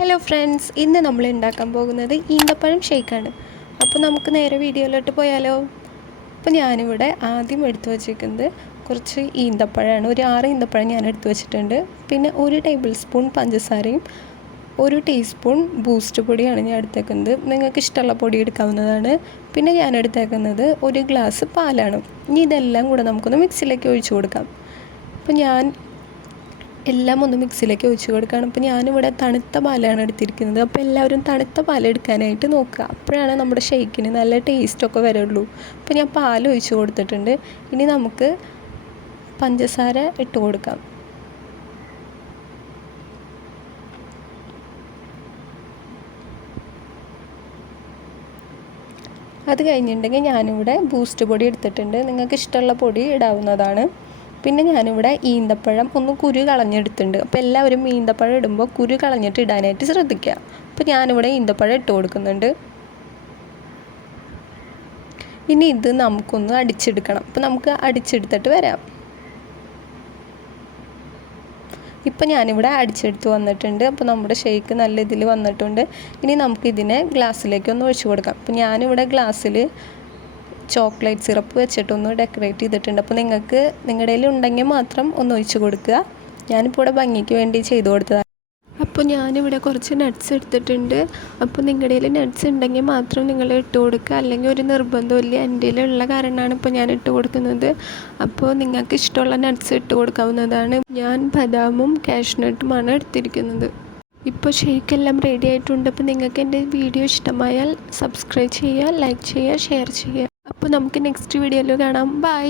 Hello friends, ഇന്ന് നമ്മൾ ഉണ്ടാക്കാൻ പോകുന്നത് ഈന്തപ്പഴം ഷേക്കാണ്. അപ്പോൾ നമുക്ക് നേരെ വീഡിയോയിലോട്ട് പോയാലോ. അപ്പോൾ ഞാനിവിടെ ആദ്യം എടുത്തു വച്ചിരിക്കുന്നത് കുറച്ച് ഈന്തപ്പഴമാണ്. ഒരു 6 ഈന്തപ്പഴം ഞാൻ എടുത്തു വച്ചിട്ടുണ്ട്. പിന്നെ 1 ടേബിൾ സ്പൂൺ പഞ്ചസാരയും 1 ടീസ്പൂൺ ബൂസ്റ്റ് പൊടിയാണ് ഞാൻ എടുത്തേക്കുന്നത്. നിങ്ങൾക്ക് ഇഷ്ടമുള്ള പൊടി എടുക്കാവുന്നതാണ്. പിന്നെ ഞാൻ എടുത്തേക്കുന്നത് 1 ഗ്ലാസ് പാലാണ്. ഇനി ഇതെല്ലാം കൂടെ നമുക്കൊന്ന് മിക്സിയിലേക്ക് ഒഴിച്ചു കൊടുക്കാം. അപ്പോൾ ഞാൻ എല്ലാം ഒന്ന് മിക്സിയിലേക്ക് ഒഴിച്ച് കൊടുക്കുകയാണ്. അപ്പോൾ ഞാനിവിടെ തണുത്ത പാലാണ് എടുത്തിരിക്കുന്നത്. അപ്പോൾ എല്ലാവരും തണുത്ത പാൽ എടുക്കാനായിട്ട് നോക്കുക. അപ്പോഴാണ് നമ്മുടെ ഷേക്കിന് നല്ല ടേസ്റ്റൊക്കെ വരുള്ളൂ. അപ്പോൾ ഞാൻ പാൽ ഒഴിച്ച് കൊടുത്തിട്ടുണ്ട്. ഇനി നമുക്ക് പഞ്ചസാര ഇട്ട് കൊടുക്കാം. അത് കഴിഞ്ഞിട്ടുണ്ടെങ്കിൽ ഞാനിവിടെ ബൂസ്റ്റ് പൊടി എടുത്തിട്ടുണ്ട്. നിങ്ങൾക്ക് ഇഷ്ടമുള്ള പൊടി ഇടാവുന്നതാണ്. പിന്നെ ഞാനിവിടെ ഈന്തപ്പഴം ഒന്ന് കുരു കളഞ്ഞെടുത്തിട്ടുണ്ട്. അപ്പോൾ എല്ലാവരും ഈന്തപ്പഴം ഇടുമ്പോൾ കുരു കളഞ്ഞിട്ട് ഇടാനായിട്ട് ശ്രദ്ധിക്കുക. അപ്പോൾ ഞാനിവിടെ ഈന്തപ്പഴം ഇട്ട് കൊടുക്കുന്നുണ്ട്. ഇനി ഇത് നമുക്കൊന്ന് അടിച്ചെടുക്കണം. അപ്പോൾ നമുക്ക് അടിച്ചെടുത്തിട്ട് വരാം. ഇപ്പോൾ ഞാനിവിടെ അടിച്ചെടുത്ത് വന്നിട്ടുണ്ട്. അപ്പോൾ നമ്മുടെ ഷേക്ക് നല്ല ഇതിൽ വന്നിട്ടുണ്ട്. ഇനി നമുക്കിതിനെ ഗ്ലാസ്സിലേക്ക് ഒന്ന് ഒഴിച്ചു കൊടുക്കാം. അപ്പോൾ ഞാനിവിടെ ഗ്ലാസ്സിൽ ചോക്ലേറ്റ് സിറപ്പ് വെച്ചിട്ടൊന്ന് ഡെക്കറേറ്റ് ചെയ്തിട്ടുണ്ട്. അപ്പോൾ നിങ്ങൾക്ക് നിങ്ങളുടെ കയ്യിൽ ഉണ്ടെങ്കിൽ മാത്രം ഒന്ന് ഒഴിച്ച് കൊടുക്കുക. ഞാനിപ്പോൾ ഇവിടെ ഭംഗിക്ക് വേണ്ടി ചെയ്ത് കൊടുത്തതാണ്. അപ്പോൾ ഞാനിവിടെ കുറച്ച് നട്ട്സ് എടുത്തിട്ടുണ്ട്. അപ്പോൾ നിങ്ങളുടെ കയ്യിൽ നട്ട്സ് ഉണ്ടെങ്കിൽ മാത്രം നിങ്ങൾ ഇട്ട് കൊടുക്കുക, അല്ലെങ്കിൽ ഒരു നിർബന്ധമില്ല. എൻ്റെ കയ്യിലുള്ള കാരണമാണ് ഇപ്പോൾ ഞാൻ ഇട്ട് കൊടുക്കുന്നത്. അപ്പോൾ നിങ്ങൾക്ക് ഇഷ്ടമുള്ള നട്ട്സ് ഇട്ട് കൊടുക്കാവുന്നതാണ്. ഞാൻ ബദാമും കാഷ്നട്ടുമാണ് എടുത്തിരിക്കുന്നത്. ഇപ്പോൾ ഷേക്കെല്ലാം റെഡി ആയിട്ടുണ്ട്. അപ്പോൾ നിങ്ങൾക്ക് എൻ്റെ വീഡിയോ ഇഷ്ടമായാൽ സബ്സ്ക്രൈബ് ചെയ്യുക, ലൈക്ക് ചെയ്യുക, ഷെയർ ചെയ്യുക. അപ്പോൾ നമുക്ക് നെക്സ്റ്റ് വീഡിയോയിൽ കാണാം. ബൈ.